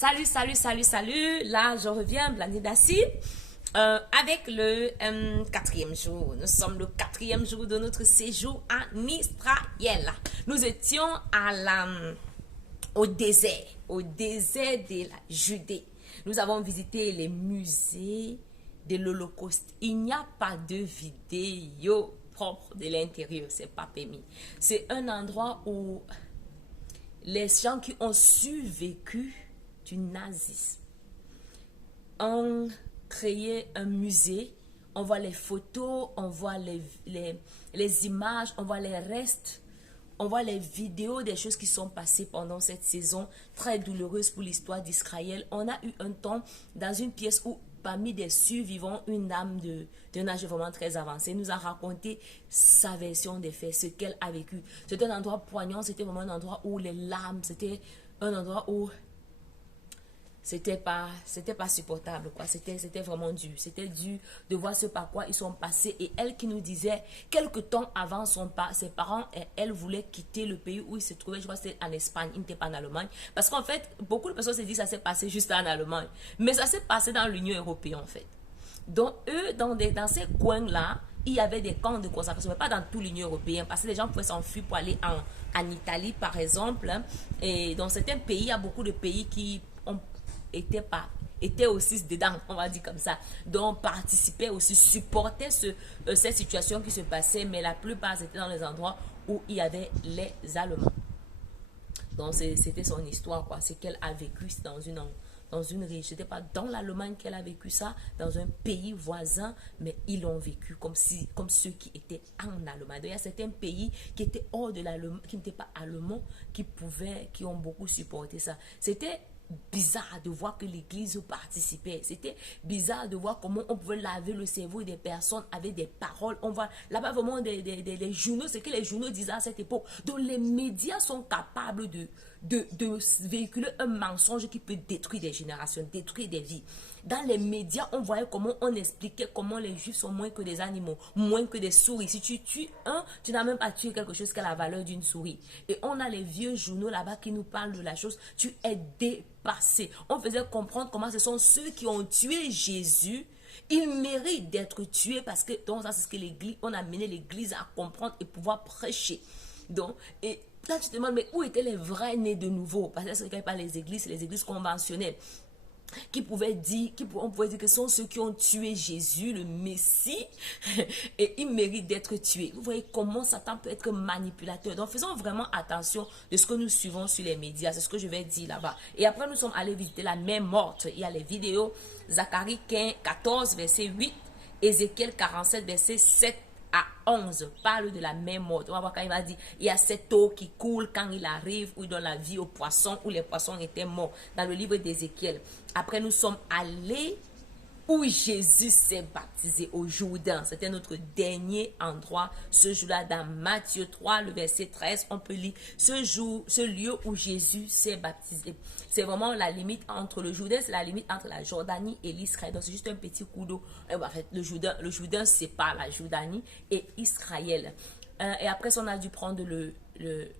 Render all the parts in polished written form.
Salut, salut, salut, salut. Là, je reviens, Blandine Dassi, avec le quatrième jour. Nous sommes le quatrième jour de notre séjour en Israël. Nous étions au désert de la Judée. Nous avons visité les musées de l'Holocauste. Il n'y a pas de vidéo propre de l'intérieur, c'est pas permis. C'est un endroit où les gens qui ont survécu du nazisme ont créé un musée. On voit les photos, on voit les images, on voit les restes, on voit les vidéos des choses qui sont passées pendant cette saison très douloureuse pour l'histoire d'Israël. On a eu un temps dans une pièce où parmi des survivants, une dame d'un âge vraiment très avancé nous a raconté sa version des faits, ce qu'elle a vécu. C'était un endroit poignant, c'était vraiment un endroit où les larmes, c'était un endroit où c'était pas supportable, quoi. C'était vraiment dur. C'était dur de voir ce par quoi ils sont passés. Et elle qui nous disait, quelque temps avant ses parents et elle voulaient quitter le pays où ils se trouvaient. Je crois que c'était en Espagne, ils n'étaient pas en Allemagne. Parce qu'en fait, beaucoup de personnes se disent que ça s'est passé juste en Allemagne. Mais ça s'est passé dans l'Union européenne, en fait. Donc, eux, dans ces coins-là, il y avait des camps de concentration, mais pas dans toute l'Union européenne, parce que les gens pouvaient s'enfuir pour aller en Italie, par exemple. Et dans certains pays, il y a beaucoup de pays qui étaient aussi dedans, on va dire comme ça. Donc, participaient aussi, supportaient cette situation qui se passait, mais la plupart, c'était dans les endroits où il y avait les Allemands. Donc, c'était son histoire, quoi. C'est qu'elle a vécu dans une région. C'était pas dans l'Allemagne qu'elle a vécu ça, dans un pays voisin, mais ils l'ont vécu comme ceux qui étaient en Allemagne. Donc, il y a certains pays qui étaient hors de l'Allemagne, qui n'étaient pas allemands, qui ont beaucoup supporté ça. C'était bizarre de voir que l'église participait. C'était bizarre de voir comment on pouvait laver le cerveau des personnes avec des paroles. On voit là-bas vraiment les journaux, c'est que les journaux disaient à cette époque. Donc les médias sont capables de véhiculer un mensonge qui peut détruire des générations, détruire des vies. Dans les médias, on voyait comment on expliquait comment les juifs sont moins que des animaux, moins que des souris. Si tu tues un, tu n'as même pas tué quelque chose qui a la valeur d'une souris. Et on a les vieux journaux là-bas qui nous parlent de la chose. Tu es dépassé. On faisait comprendre comment ce sont ceux qui ont tué Jésus. Ils méritent d'être tués parce que donc ça c'est ce que l'église, on a mené l'église à comprendre et pouvoir prêcher. Donc, et là tu te demandes, mais où étaient les vrais nés de nouveau? Parce que ce n'est pas les églises conventionnelles qui pouvaient dire, on pouvait dire que ce sont ceux qui ont tué Jésus, le Messie, et ils méritent d'être tués. Vous voyez comment Satan peut être manipulateur. Donc faisons vraiment attention de ce que nous suivons sur les médias, c'est ce que je vais dire là-bas. Et après nous sommes allés visiter la mer morte. Il y a les vidéos, Zacharie 14, verset 8, Ézéchiel 47, verset 7 à 11 parle de la mer morte. On va voir quand il va dire, il y a cette eau qui coule quand il arrive, où il donne la vie aux poissons, où les poissons étaient morts, dans le livre d'Ézéchiel. Après, nous sommes allés où Jésus s'est baptisé, au Jourdain. C'était notre dernier endroit, ce jour-là, dans Matthieu 3, le verset 13, on peut lire ce lieu où Jésus s'est baptisé. C'est vraiment la limite entre le Jourdain, c'est la limite entre la Jordanie et l'Israël. Donc c'est juste un petit coup d'eau. En fait, le Jourdain sépare la Jordanie et Israël. Et après ça, on a dû prendre le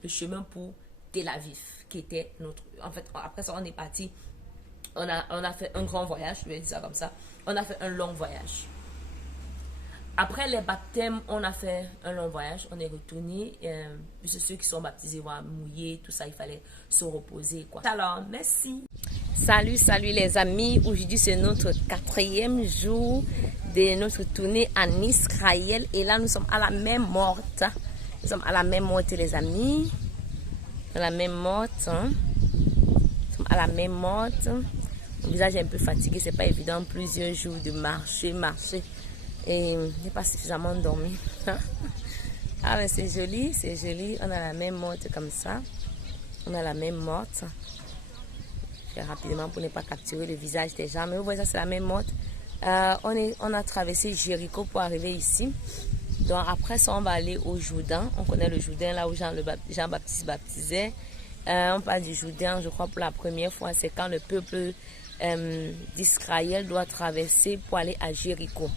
chemin pour Tel Aviv, qui était notre... En fait, après ça, on est parti. On a fait un grand voyage, je vais dire ça comme ça. On a fait un long voyage. Après les baptêmes, on a fait un long voyage. On est retourné. Ceux qui sont baptisés vont mouiller, tout ça, il fallait se reposer, quoi. Alors, merci. Salut, salut les amis. Aujourd'hui, c'est notre quatrième jour de notre tournée en Israël. Et là, nous sommes à la mer morte. Nous sommes à la mer morte, les amis. À la mer morte. Hein? Nous sommes à la mer morte. Mon visage est un peu fatigué, c'est pas évident, plusieurs jours de marcher, et je n'ai pas suffisamment dormi. Ah mais c'est joli, on a la même morte comme ça, on a la même morte. Je fais rapidement pour ne pas capturer le visage des gens, mais vous voyez ça c'est la même morte. On a traversé Jéricho pour arriver ici, donc après ça on va aller au Jourdain, on connaît le Jourdain là où Jean-Baptiste baptisait. On parle du Jourdain, je crois pour la première fois, c'est quand le peuple d'Israël doit traverser pour aller à Jéricho.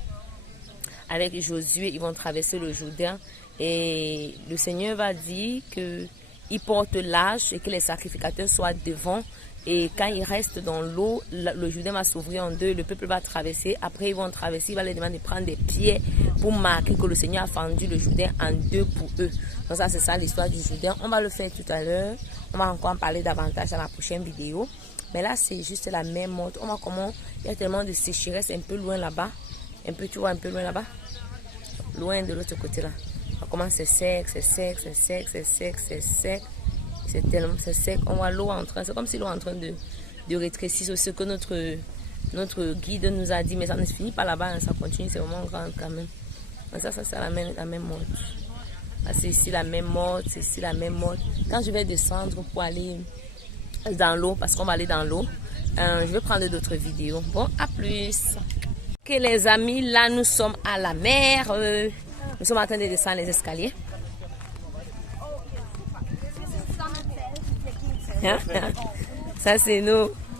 Avec Josué, ils vont traverser le Jourdain et le Seigneur va dire qu'il porte l'âge et que les sacrificateurs soient devant Et quand ils restent dans l'eau, le Jourdain va s'ouvrir en deux, le peuple va traverser. Après, ils vont traverser, il va leur demander de prendre des pieds pour marquer que le Seigneur a fendu le Jourdain en deux pour eux. Donc ça, c'est ça l'histoire du Jourdain. On va le faire tout à l'heure. On va encore en parler davantage dans la prochaine vidéo. Mais là, c'est juste la même mode. On voit comment il y a tellement de sécheresse un peu loin là-bas. Un peu, tu vois, un peu loin là-bas. Loin de l'autre côté là. Comment c'est sec, c'est sec, c'est sec, c'est sec, c'est sec. C'est tellement sec. On voit l'eau en train. C'est comme si l'eau est en train de rétrécir. C'est ce que notre guide nous a dit. Mais ça ne finit pas là-bas. Hein, ça continue. C'est vraiment grand quand même. Mais ça c'est la même mode. C'est ici la même mode. C'est ici la même mode. Quand je vais descendre pour aller dans l'eau, parce qu'on va aller dans l'eau, je vais prendre d'autres vidéos. Bon, à plus. Ok les amis, là nous sommes à la mer. Nous sommes en train de descendre les escaliers. Ça c'est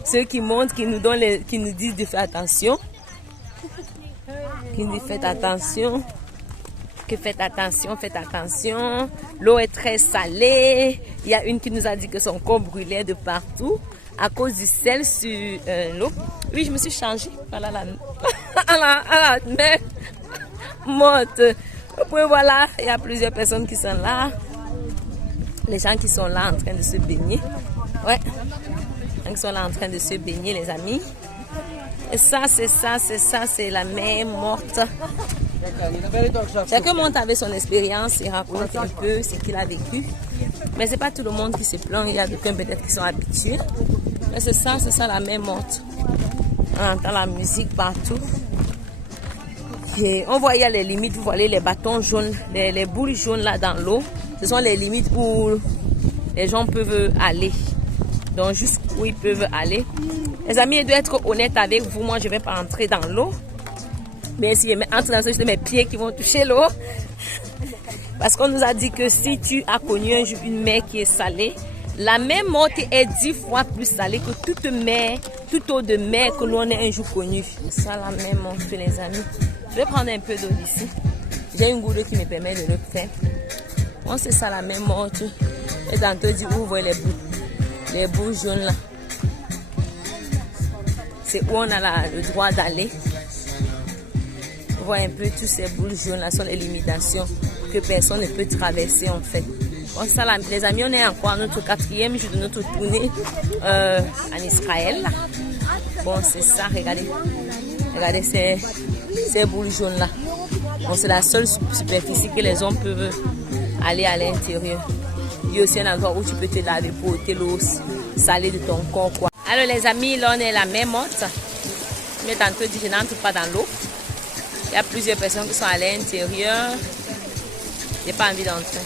ceux qui montent, qui nous donnent qui nous disent de faire attention. Qui nous disent faites attention. Que faites attention. L'eau est très salée. Il y a une qui nous a dit que son corps brûlait de partout à cause du sel sur l'eau. Oui, je me suis changée. Voilà à la mer morte. Puis voilà, il y a plusieurs personnes qui sont là. Les gens qui sont là en train de se baigner. Ouais. Ils sont là en train de se baigner, les amis. Et ça, c'est la mer morte. Chacun monte avec son expérience et raconte un peu ce qu'il a vécu. Mais c'est pas tout le monde qui se plaint. Il y a quelqu'un peut-être qui sont habitués. Mais c'est ça la mer morte. On entend la musique partout. Et on voit il y a les limites. Vous voyez les bâtons jaunes, les boules jaunes là dans l'eau. Ce sont les limites où les gens peuvent aller. Donc jusqu'où ils peuvent aller. Les amis, je dois être honnête avec vous. Moi, je ne vais pas entrer dans l'eau. Mais si je entre dans l'eau, c'est mes pieds qui vont toucher l'eau. Parce qu'on nous a dit que si tu as connu un jour une mer qui est salée, la mer morte est 10 fois plus salée que toute eau de mer que l'on ait un jour connue. C'est ça la mer morte, les amis. Je vais prendre un peu d'eau d'ici. J'ai une gourde qui me permet de le faire. Bon, c'est ça la mer morte. Et tantôt, dit, vous voyez les boules jaunes là. C'est où on a le droit d'aller. Vous voyez un peu tous ces boules jaunes là sont les limitations que personne ne peut traverser en fait. Bon, ça, là, les amis, on est encore à notre 4e jour de notre tournée en Israël. Là. Bon, c'est ça, regardez. Regardez ces boules jaunes là. Bon, c'est la seule superficie que les hommes peuvent aller à l'intérieur. Il y a aussi un endroit où tu peux te laver pour ôter l'eau salée de ton corps. Quoi. Alors les amis, là on est la mer morte. Mais tantôt dit je n'entre pas dans l'eau. Il y a plusieurs personnes qui sont à l'intérieur. J'ai pas envie d'entrer.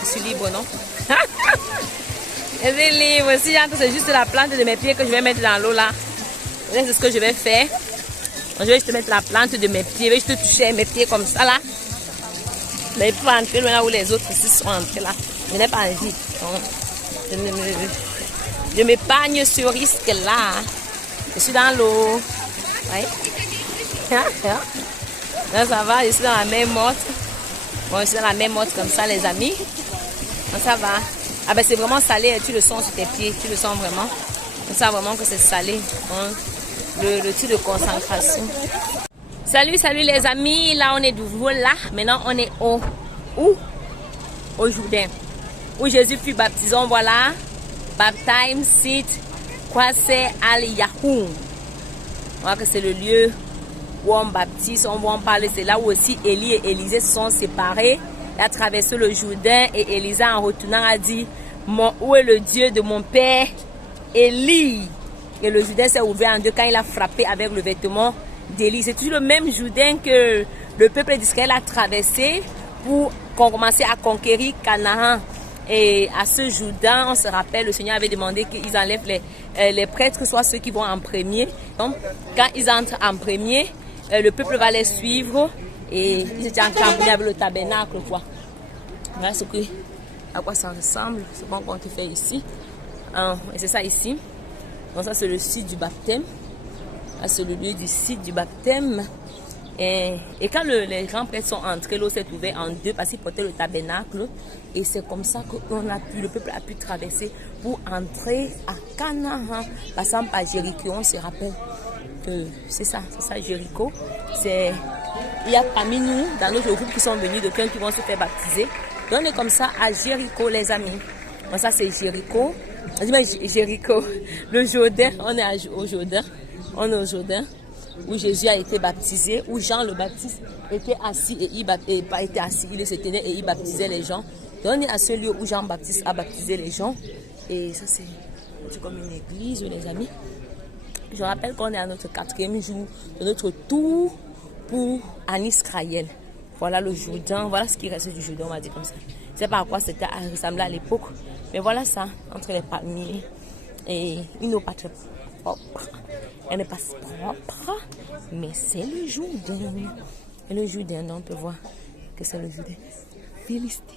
Je suis libre, non? Je suis libre. Si j'entre, c'est juste la plante de mes pieds que je vais mettre dans l'eau là. C'est ce que je vais faire. Donc, je vais juste mettre la plante de mes pieds. Je vais juste toucher mes pieds comme ça là. Mais il faut entrer là où les autres ici sont entrés là. Je n'ai pas envie. Je m'épargne ce risque là. Je suis dans l'eau. Oui. Là ça va, je suis dans la mer morte. Bon, je suis dans la mer morte comme ça les amis. Donc, ça va. Ah ben c'est vraiment salé, tu le sens sur tes pieds, tu le sens vraiment. On sent vraiment que c'est salé. Hein? Le type de concentration. Salut les amis, là on est de nouveau là. Maintenant on est au Jourdain. Où Jésus fut baptisé, voilà. Baptême site Kwase al Yahoum. On voit que c'est le lieu où on baptise, on va en parler. C'est là où aussi Élie et Élisée se sont séparés. Il a traversé le Jourdain et Élisée en retournant a dit où est le Dieu de mon père Élie. Et le Jourdain s'est ouvert en deux quand il a frappé avec le vêtement d'Élie. C'est toujours le même Jourdain que le peuple d'Israël a traversé pour commencer à conquérir Canaan. Et à ce Jourdain, on se rappelle, le Seigneur avait demandé qu'ils enlèvent les prêtres, soit ceux qui vont en premier. Donc, quand ils entrent en premier, le peuple va les suivre et ils étaient en campagne avec le tabernacle, quoi. Voilà à quoi ça ressemble, ce qu'on compte faire ici. Et c'est ça ici. Donc ça, c'est le site du baptême. Là, c'est le lieu du site du baptême. Et quand les grands prêtres sont entrés, l'eau s'est ouverte en deux parce qu'ils portaient le tabernacle. Et c'est comme ça que le peuple a pu traverser pour entrer à Canaan. Passant par Jéricho, on se rappelle que c'est ça, Jéricho. Il y a parmi nous, dans notre groupe, qui sont venus de qui vont se faire baptiser. Donc on est comme ça à Jéricho, les amis. Donc ça c'est Jéricho. On dit mais Jéricho, le Jourdain, on est au Jourdain. On est au Jourdain, où Jésus a été baptisé, où Jean le Baptiste était assis et il se tenait et il baptisait les gens. Donc on est à ce lieu où Jean Baptiste a baptisé les gens. Et ça c'est comme une église, les amis. Je rappelle qu'on est à notre 4e jour de notre tour en Israël. Voilà le Jourdain, voilà ce qui reste du Jourdain, on va dire comme ça. Je ne sais pas à quoi c'était ressemblé à l'époque, mais voilà ça, entre les palmiers. Et une eau pas très propre. Elle n'est pas propre, mais c'est le Jourdain. Et le Jourdain, on peut voir que c'est le Jourdain philistin.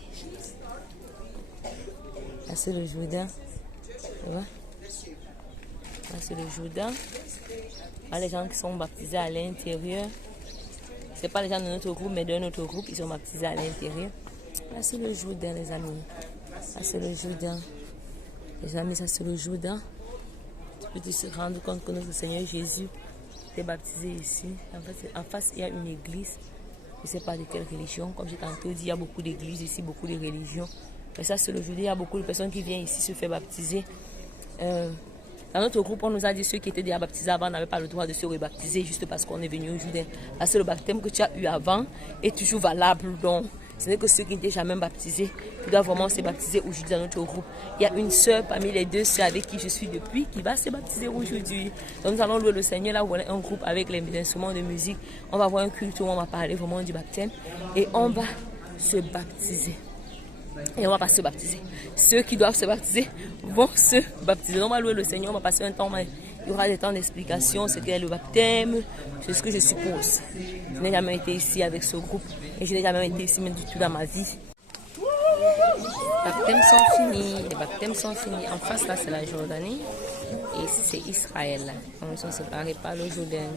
Là, c'est le Jourdain. Tu vois? Là, c'est le Jourdain. Là, les gens qui sont baptisés à l'intérieur. Ce n'est pas les gens de notre groupe, mais de notre groupe, ils sont baptisés à l'intérieur. Là, c'est le Jourdain, les amis. Là, c'est le Jourdain. Les amis, ça, c'est le Jourdain. Tu peux te rendre compte que notre Seigneur Jésus est baptisé ici. En face, il y a une église. Je ne sais pas de quelle religion. Comme j'ai tantôt dit, il y a beaucoup d'églises ici, beaucoup de religions. Mais ça, c'est le Jourdain. Il y a beaucoup de personnes qui viennent ici se faire baptiser. Dans notre groupe, on nous a dit que ceux qui étaient déjà baptisés avant n'avaient pas le droit de se rebaptiser juste parce qu'on est venu au Jourdain. Parce que le baptême que tu as eu avant est toujours valable. Donc, ce n'est que ceux qui n'étaient jamais baptisés qui doivent vraiment se baptiser aujourd'hui dans notre groupe. Il y a une sœur parmi les 2 sœurs avec qui je suis depuis qui va se baptiser aujourd'hui. Donc, nous allons louer le Seigneur. Là, voilà un groupe avec les instruments de musique. On va voir un culte où on va parler vraiment du baptême. Et on va se baptiser. Et on va pas se baptiser. Ceux qui doivent se baptiser vont se baptiser. On va louer le Seigneur, on va passer un temps. Il y aura des temps d'explication, ce qu'est le baptême. C'est ce que je suppose. Je n'ai jamais été ici avec ce groupe. Et je n'ai jamais été ici même du tout dans ma vie. Les baptêmes sont finis. Les baptêmes sont finis. En face, là, c'est la Jordanie. Et ici, c'est Israël. Là. Ils sont séparés par le Jourdain.